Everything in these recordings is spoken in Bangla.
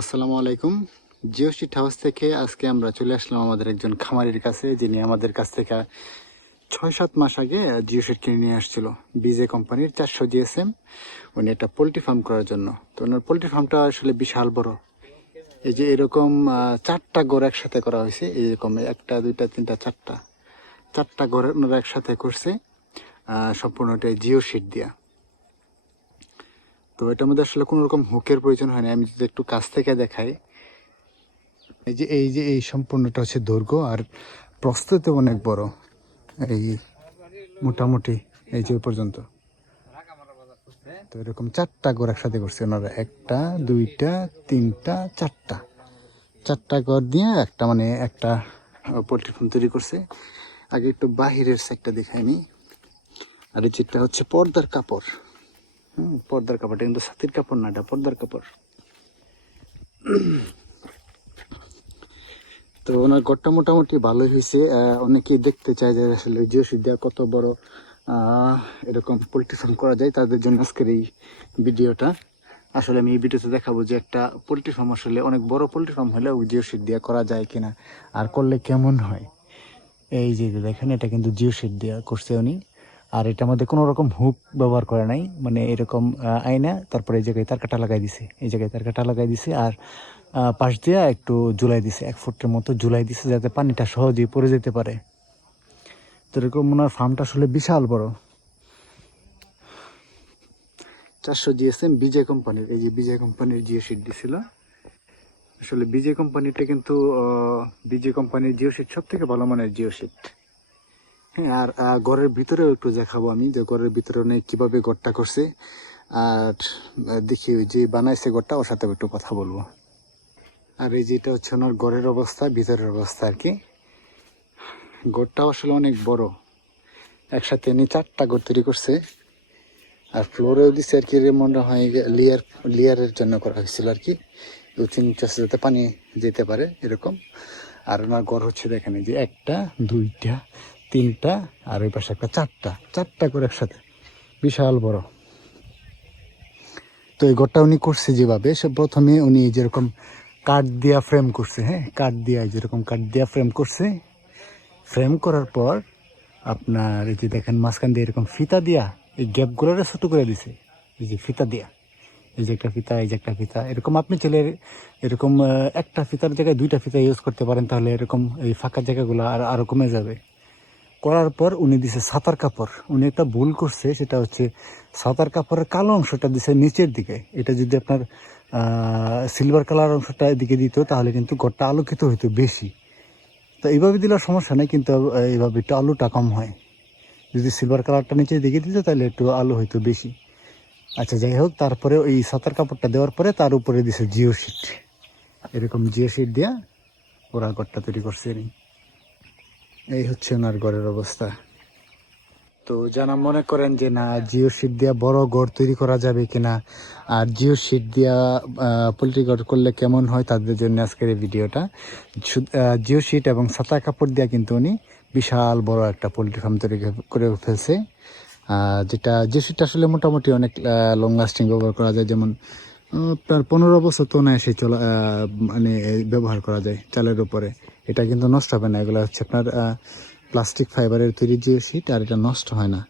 আসসালামু আলাইকুম। জিও শিট হাউস থেকে আজকে আমরা চলে আসলাম আমাদের একজন খামারির কাছে, যিনি আমাদের কাছ থেকে 6-7 মাস আগে জিও শিট কিনে নিয়ে আসছিল বিজে কোম্পানির 400 GSM। উনি একটা পোলট্রি ফার্ম করার জন্য। তো ওনার পোলট্রি ফার্মটা আসলে বিশাল বড়। এই যে এরকম 4টা গড় একসাথে করা হয়েছে, এরকম 1টা 2টা 3টা 4টা গড় ওনারা একসাথে করছে, সম্পূর্ণটা জিও শিট দিয়া। তো এটার মধ্যে আসলে কোনো রকম হুকের প্রয়োজন হয় না। আমি যদি একটু কাছ থেকে দেখাই, এই সম্পূর্ণটা হচ্ছে দৈর্ঘ্য, আর প্রস্তুত অনেক বড়। এই মোটামুটি এই যে পর্যন্ত। তো এরকম 4টা ঘর একসাথে করছে ওনারা, 1টা 2টা 3টা 4টা ঘর দিয়ে একটা পোল্ট্রি ফার্ম তৈরি করছে। আগে একটু বাহিরের সাইডটা দেখায়নি। আর এই যেটা হচ্ছে পর্দার কাপড়। পর্দার কাপড়টা কিন্তু ছাতির কাপড় না, এটা পর্দার কাপড়। তো ওনার ঘরটা মোটামুটি ভালোই হয়েছে। অনেকেই দেখতে চায় যে আসলে জিও শিট দেওয়া কত বড় এরকম পোলট্রি ফার্ম করা যায়, তাদের জন্য আজকের এই ভিডিওটা। আসলে আমি এই ভিডিওতে দেখাবো যে একটা পোলট্রি ফার্ম আসলে অনেক বড় পোলট্রি ফার্ম হলেও জিও শিট দেওয়া করা যায় কিনা, আর করলে কেমন হয়। এই যে দেখেন, এটা কিন্তু জিও শিট দেওয়া করছে উনি। আর এটার মধ্যে কোনো রকম হুক ব্যবহার করে নাই, মানে এরকম আয়না, তারপরে এই জায়গায় তার কাটা লাগাই দিছে, এই জায়গায় তার কাটা লাগাই দিছে, আর পাশ দিয়ে একটু ঝুলাই দিছে, 1 ফুটের মতো ঝুলাই দিছে, যাতে পানিটা সহজেই পড়ে যেতে পারে। তো এরকম ওনার ফার্মটা আসলে বিশাল বড়। 400 GSM বিজয় কোম্পানির, এই যে বিজয় কোম্পানির জিও শিট দিছিল। আসলে বিজয় কোম্পানিটা কিন্তু বিজয় কোম্পানির জিও শিট সব থেকে ভালো মানের জিও শিট। হ্যাঁ, আর ঘরের ভিতরেও একটু দেখাবো আমি, যে ঘরের ভিতরে উনি কিভাবে ঘরটা করছে। আর দেখি ওই যে বানাইছে ঘরটা, ওর সাথে একটু কথা বলবো। আর এই যেটা হচ্ছে ওনার ঘরের অবস্থা, ভিতরের অবস্থা আর কি। ঘরটাও আসলে অনেক বড়, একসাথে উনি 4টা ঘর তৈরি করছে। আর ফ্লোরেও দিচ্ছে আর কি, মনে হয় লেয়ারের জন্য করা হয়েছিল আর কি, 2-3 চাষে যাতে পানি যেতে পারে এরকম। আর ওনার ঘর হচ্ছে দেখেন, এই যে 1টা 2টা 3টা, আর ওই পাশে একটা 4টা করে একসাথে, বিশাল বড়। তো এই ঘরটা উনি করছে যেভাবে, সে প্রথমে উনি যেরকম কাঠ দিয়া ফ্রেম করছে, হ্যাঁ, কাঠ দিয়া যেরকম কাঠ দিয়া ফ্রেম করছে। ফ্রেম করার পর আপনার এই যে দেখেন মাঝখান দিয়ে এরকম ফিতা দিয়া এই গ্যাপগুলোরে ছোট করে দিছে, এই যে ফিতা দিয়া, এই যে একটা ফিতা, এই যে একটা ফিতা, এরকম আপনি চলে এরকম একটা ফিতার জায়গায় 2টা ফিতা ইউজ করতে পারেন, তাহলে এরকম এই ফাঁকা জায়গাগুলো আরো কমে যাবে। করার পর উনি দিছে ছাতার কাপড়। উনি একটা ভুল করছে, সেটা হচ্ছে ছাতার কাপড়ের কালো অংশটা দিছে নিচের দিকে। এটা যদি আপনার সিলভার কালার অংশটা এদিকে দিত, তাহলে কিন্তু ঘরটা আলোকিত হইতো বেশি। তো এইভাবে দিলে সমস্যা নেই, কিন্তু এইভাবে একটু আলোটা কম হয়। যদি সিলভার কালারটা নিচের দিকে দিত, তাহলে একটু আলো হইতো বেশি। আচ্ছা, যাই হোক, তারপরে ওই ছাতার কাপড়টা দেওয়ার পরে তার উপরে দিছে জিও শিট। এরকম জিও শিট দিয়া ওরা ঘরটা তৈরি করছে। এই হচ্ছে ওনার ঘরের অবস্থা। তো যারা মনে করেন যে না, জিও শিট দিয়া বড় ঘর তৈরি করা যাবে কিনা, আর জিও শিট দিয়া পোল্ট্রি ঘর করলে কেমন হয়, তাদের জন্য আজকের এই ভিডিওটা। জিও শিট এবং ছাতা কাপড় দিয়া কিন্তু উনি বিশাল বড় একটা পোল্ট্রি ফার্ম তৈরি করে ফেলছে। যেটা জিও শিট আসলে মোটামুটি অনেক লং লাস্টিং ব্যবহার করা যায়, যেমন আপনার 15 বছর তো না এসে চলা, মানে ব্যবহার করা যায় চালের উপরে। এটা কিন্তু নষ্ট হবে না, এগুলো হচ্ছে আপনার প্লাস্টিক ফাইবারের তৈরি জিও শিট, আর এটা নষ্ট হয় না,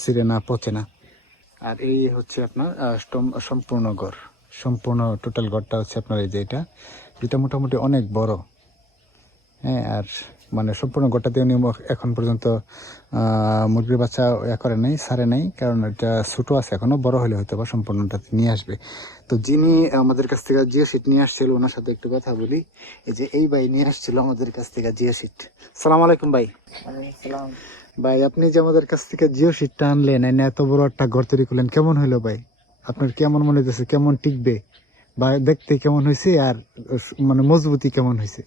ছিঁড়ে না, পচে না। আর এই হচ্ছে আপনার সম্পূর্ণ ঘর, সম্পূর্ণ টোটাল ঘরটা হচ্ছে আপনার এই যে এটা মোটামুটি অনেক বড়। হ্যাঁ, আর মানে সম্পূর্ণ ঘরটাতে উনি এখন পর্যন্ত মুরগির বাচ্চা করে নাই, সারে নাই, কারণ এটা ছোটো আছে এখনো, বড় হলে হয়তো বা সম্পূর্ণটাতে নিয়ে আসবে। তো যিনি আমাদের কাছ থেকে জিও শিট নিয়ে আসছিল, ওনার সাথে একটু কথা বলি। এই যে এই ভাই নিয়ে আসছিল আমাদের কাছ থেকে জিও শিট। সালাম আলাইকুম ভাই। ভাই, আপনি যে আমাদের কাছ থেকে জিও শিটটা আনলেন, এনে এত বড় একটা ঘর তৈরি করলেন, কেমন হইলো ভাই? আপনার কেমন মনে হচ্ছে, কেমন টিকবে, বা দেখতে কেমন হয়েছে, আর মানে মজবুতি কেমন হয়েছে?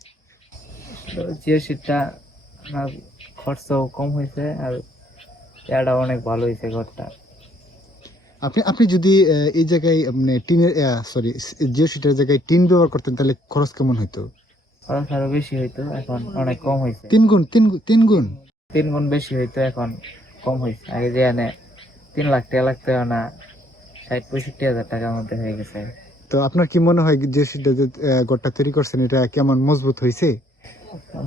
জিও সিটটা আমার খরচও কম হয়েছে, আর এটা অনেক ভালো হয়েছে ঘরটা। আপনি আপনি যদি এই জায়গায় মানে টিনের, সরি, জিও শিটের জায়গায় টিন ব্যবহার করতেন, তাহলে খরচ কেমন হইতো? খরচ আরো বেশি হইতো, এখন অনেক কম হয়েছে। 3 গুণ, 3 গুণ। 3 গুণ বেশি হইতো, এখন কম হয়েছে। আগে যে এনে 3 লাখ টাকা লাগতো, না 60-65 হাজার টাকার মধ্যে হয়ে গেছে। তো আপনার কি মনে হয় যে সেটা যে গড়টা তৈরি করছেন এটা কেমন মজবুত হয়েছে?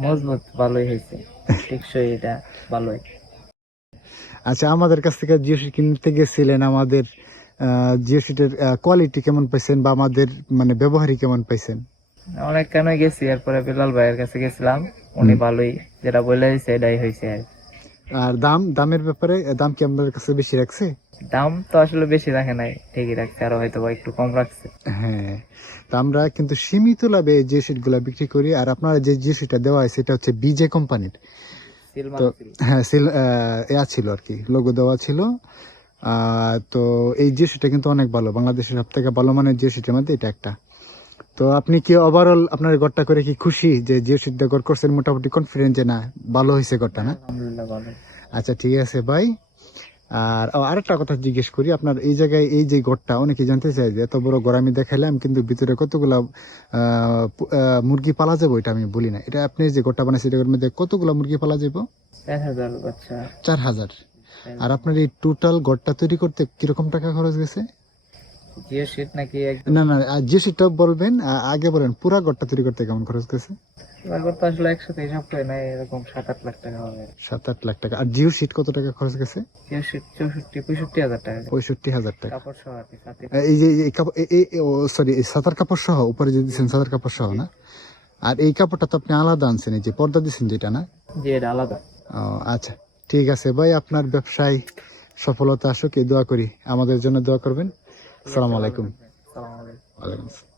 মজবুত ভালোই হয়েছে, টেকসই, এটা ভালোই। আচ্ছা, আমাদের কাছ থেকে জিও শিট কিনতে গেছিলেন, আমাদের জিও শিটের কোয়ালিটি কেমন পাইছেন বা আমাদের মানে ব্যবহারই কেমন পাইছেন? অনেক কেন গেছি, এরপরে বিলাল ভাইয়ের কাছে গেছিলাম, উনি ভালোই যেটা বলে দিয়েছে এটাই হয়েছে আর কি। আর দামের ব্যাপারে দাম কি আমাদের কাছে বেশি রাখছে? দাম তো আসলে বেশি রাখে নাই, ঠিকই রাখছে, আরো হয়তো বা একটু কম রাখছে। হ্যাঁ, তো আমরা কিন্তু সীমিত লাভে যে শিট গুলা বিক্রি করি। আর আপনারা যে যে শিটটা দেওয়া হয় সেটা হচ্ছে বিজে কোম্পানির। তো হ্যাঁ, ছিল আর কি, লোগো দেওয়া ছিল। তো এই যে সেটা কিন্তু অনেক ভালো, বাংলাদেশের সব থেকে ভালো মানের যে সেটার মধ্যে এটা একটা। তো আপনি কি ওভারঅল আপনার ঘরটা করে কি খুশি যে জিও শিট দিয়ে ঘর করছেন? মোটামুটি কনফিডেন্ট যে না ভালো হয়েছে ঘরটা, না? আলহামদুলিল্লাহ ভালো। আচ্ছা, ঠিক আছে ভাই। আর আরেকটা কথা জিজ্ঞেস করি, আপনার এই জায়গায় এই যে ঘরটা, অনেকে জানতে চাই যে এত বড় ঘর আমি দেখাইলাম কিন্তু ভিতরে কতগুলা মুরগি পালা যাবো, এটা আমি বলি না। এটা আপনি যে ঘরটা বানাইছেন এটার মধ্যে কতগুলা মুরগি পালা যাবো? 1000 বাচ্চা। 4000। আর আপনার এই টোটাল ঘরটা তৈরি করতে কিরকম টাকা খরচ গেছে? জিও শিট নাকি একদম? না না, যে সেটা বলবেন, আগে বলেন পুরা ঘরটা তৈরি করতে কেমন খরচ গেছে? এবার তো আসলে একসাথে হিসাব করে নাই, এরকম 7-8 লাখ টাকা হবে। 7-8 লাখ টাকা। আর জিও শিট কত টাকা খরচ গেছে? জিও শিট 64-65 হাজার টাকা। 65,000 টাকা। কাপড় সহ আর কি, সাথে। এই যে সরি, সাদার কাপড় সহ উপরে যে দিচ্ছেন, সাদার কাপড় সহ না? আর এই কাপড়টা তো আপনি আলাদা আনছেন, এই যে পর্দা দিচ্ছেন যেটা, না? জি, এটা আলাদা। ও আচ্ছা, ঠিক আছে ভাই, আপনার ব্যবসায় সফলতা আসুক এই দোয়া করি, আমাদের জন্য দোয়া করবেন। আসসালামু আলাইকুম। আসসালামু আলাইকুম। ওয়ালাইকুম আসসালাম।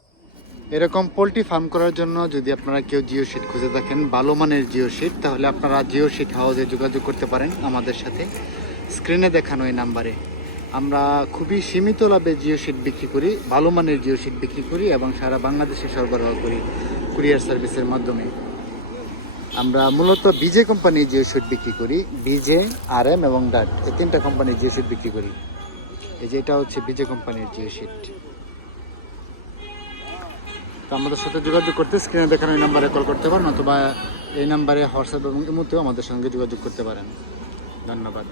এরকম পোল্ট্রি ফার্ম করার জন্য যদি আপনারা কেউ জিও শিট খুঁজে থাকেন, ভালো মানের জিও শিট, তাহলে আপনারা জিও শিট হাউসে যোগাযোগ করতে পারেন আমাদের সাথে। স্ক্রিনে দেখানো এই নাম্বারে আমরা খুবই সীমিত লাভে জিও শিট বিক্রি করি, ভালো মানের জিও শিট বিক্রি করি এবং সারা বাংলাদেশে সরবরাহ করি কুরিয়ার সার্ভিসের মাধ্যমে। আমরা মূলত বিজে কোম্পানির জিও শিট বিক্রি করি, বিজে, RM এবং ডাট, এই 3টা কোম্পানির জিও শিট বিক্রি করি। এই যে এটা হচ্ছে বিজে কোম্পানির জিও শিট। তো আমাদের সাথে যোগাযোগ করতে স্ক্রিনে দেখানো এই নাম্বারে কল করতে পারেন, অথবা এই নাম্বারে হোয়াটসঅ্যাপ এবং ইমোতেও আমাদের সঙ্গে যোগাযোগ করতে পারেন। ধন্যবাদ।